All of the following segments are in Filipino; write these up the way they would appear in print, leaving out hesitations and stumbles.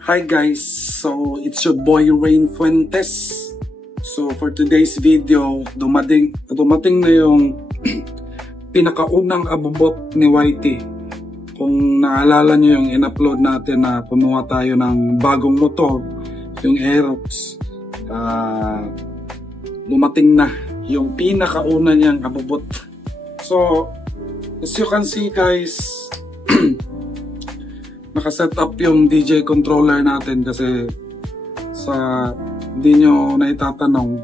Hi guys, so it's your boy Rain Fuentes. So for today's video, dumating na yung pinakaunang abubot ni YT. Kung naalala nyo yung in-upload natin na kumuha tayo ng bagong motor, yung Aerox, dumating na yung pinakauna niyang abubot. So as you can see guys, nakaset up yung DJ controller natin kasi sa hindi nyo naitatanong,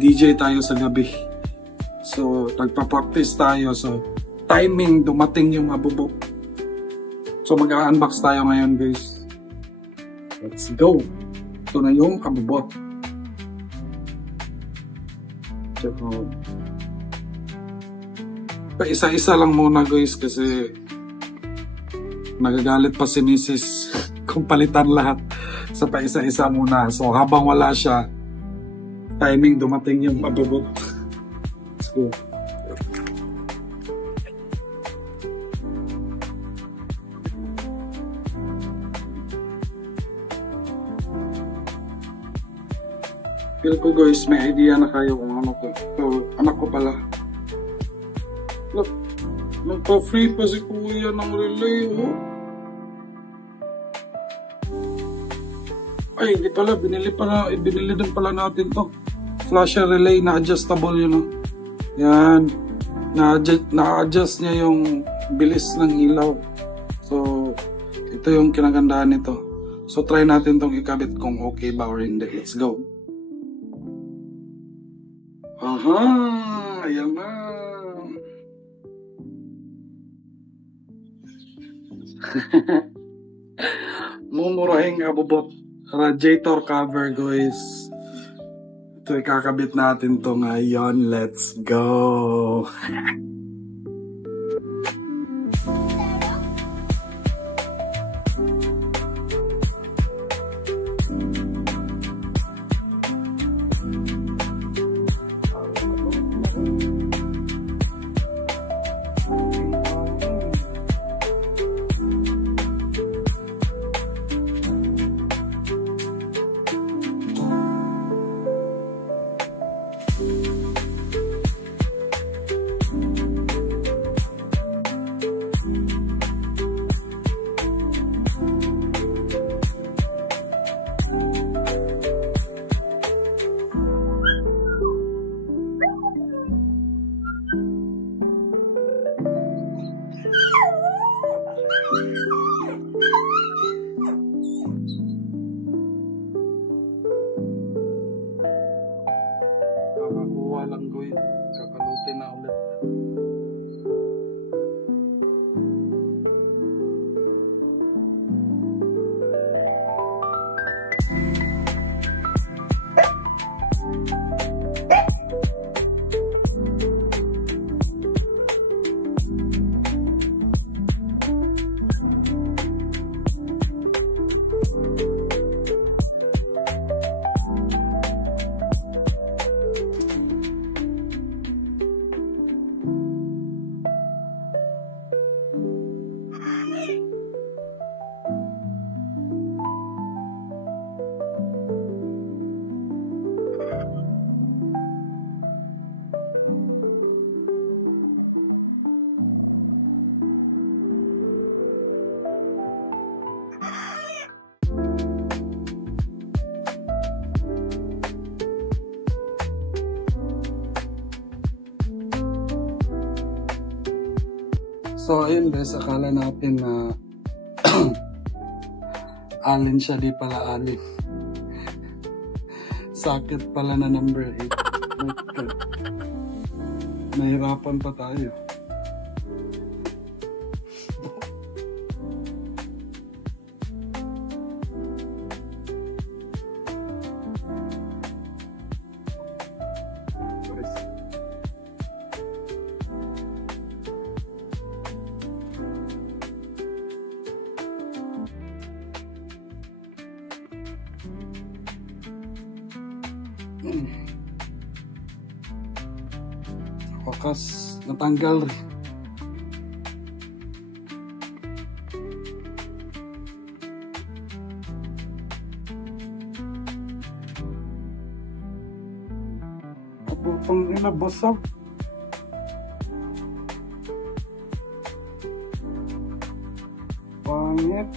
DJ tayo sa gabi. So nagpa-practice tayo, so timing dumating yung abubot. So mag-unbox tayo ngayon guys. Let's go! Ito na yung abubot. Check out. Pa-isa-isa lang muna guys kasi nagagalit pa si Mrs. kung palitan lahat sa paisa-isa muna. So habang wala siya, timing dumating yung abubot. Let's go. Feel ko guys, may idea na kayo kung ano ko. So, anak ko pala. Look, nagpa-free pa si kuya ng relay, oh. Ay, hindi pala, binili din pala natin to. Flasher relay na adjustable yun, oh. Yan. Na-adjust niya yung bilis ng ilaw. So, ito yung kinagandahan nito. So, try natin tong ikabit kung okay ba or hindi. Let's go. Aha! Ayan na. Mumurahing abubot. Radiator cover guys. Ito ikakabit natin to ngayon. Let's go. Kakakuha lang gawin. Kakalutin na ulit. So ayun guys, akala natin na alin siya, di pala alin. Socket pala na number 8. Nahirapan pa tayo. Wakas natanggal rin. Putang ina, basag. Pangit.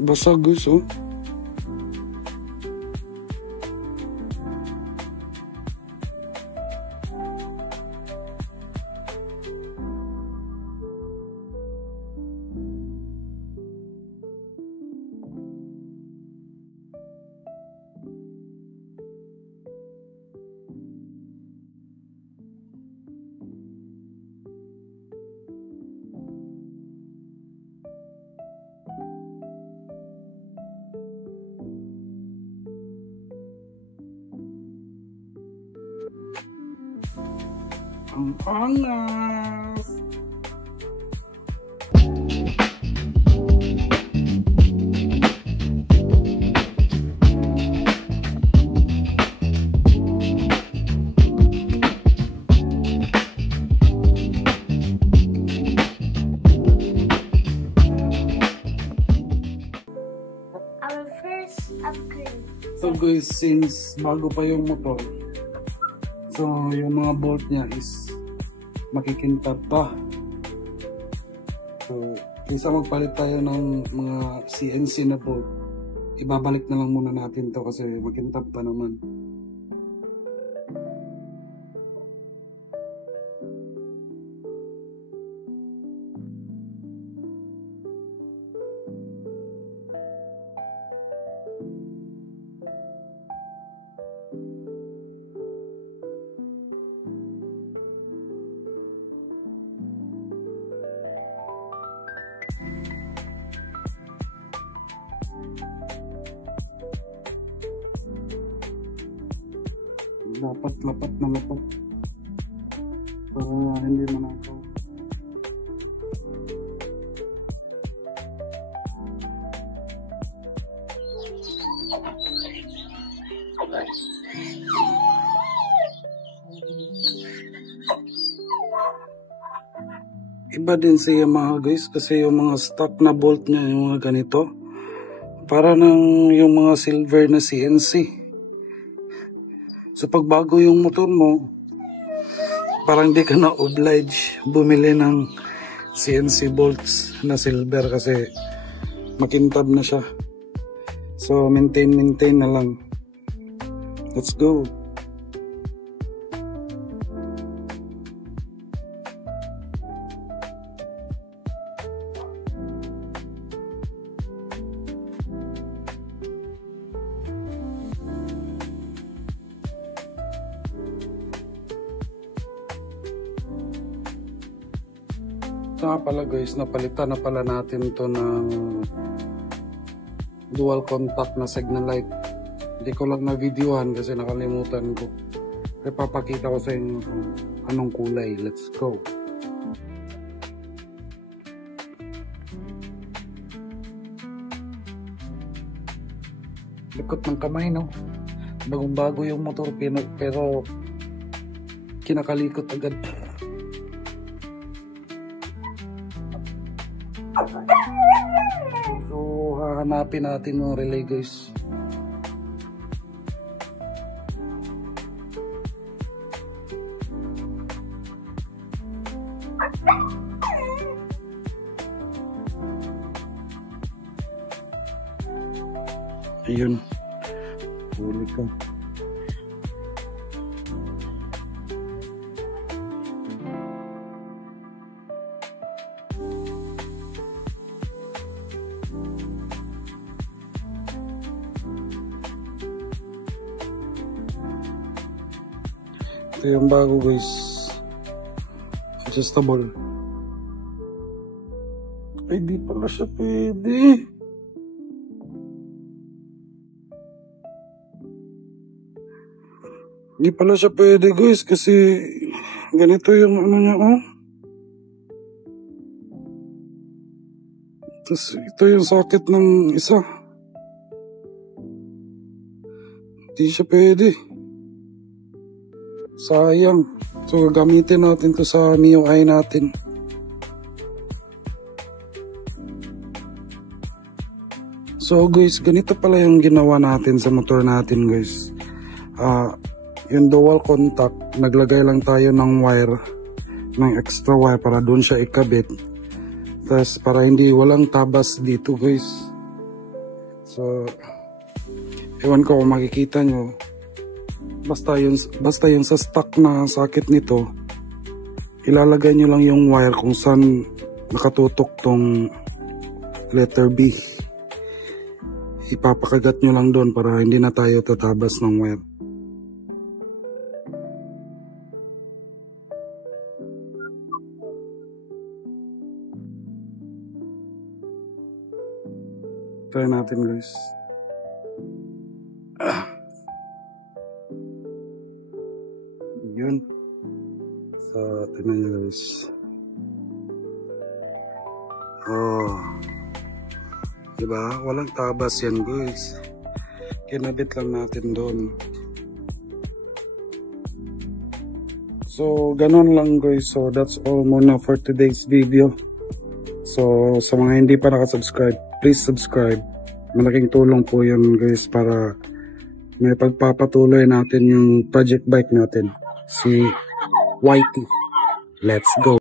Basag guys, oh. Ang angas. Our first upgrade. So guys, since bago pa yung motor, so yung mga bolt niya is makikintab pa. So kaysa magpalit tayo ng mga CNC na bolt, ibabalik na lang muna natin to kasi makintab pa naman. Lapat na lapat para hindi manakaw. Iba din sa Yamaha guys kasi yung mga stock na bolt niya yung mga ganito para ng yung mga silver na CNC. So pag bago yung motor mo, parang di ka na oblige bumili ng CNC bolts na silver kasi makintab na siya. So maintain na lang. Let's go. Saka pala guys, napalitan na pala natin to ng dual contact na signal light. Hindi ko lang na-videohan kasi nakalimutan ko. Kaya papakita ko sa inyo kung anong kulay. Let's go. Likot ng kamay, no? Bagong-bago yung motor pero kinakalikot agad. So hahanapin natin yung relay guys. Ayun, huli ka. Ito yung bago guys, adjustable. Ay di pala siya pwede. Di pala siya pwede guys kasi ganito yung ano niya, oh. Tapos ito yung socket ng isa. Di siya pwede. Sayang. So, gagamitin natin to sa MIUI natin. So guys, ganito pala yung ginawa natin sa motor natin guys. Yung dual contact, naglagay lang tayo ng wire, ng extra wire para doon siya ikabit. Tapos para hindi walang tabas dito guys. So, ewan ko kung makikita nyo. Basta yung sa stock na socket nito, ilalagay nyo lang yung wire kung saan nakatutok tong letter B. Ipapakagat nyo lang doon para hindi na tayo tatabas ng wire. Try natin guys. Yun. So, tignan nyo guys. Diba? Walang tabas yan guys. Kinabit lang natin doon. So, ganun lang guys. So, that's all muna for today's video. So, sa mga hindi pa nakasubscribe, please subscribe. Malaking tulong po yun guys para may pagpapatuloy natin yung project bike natin. Si YT. Let's go!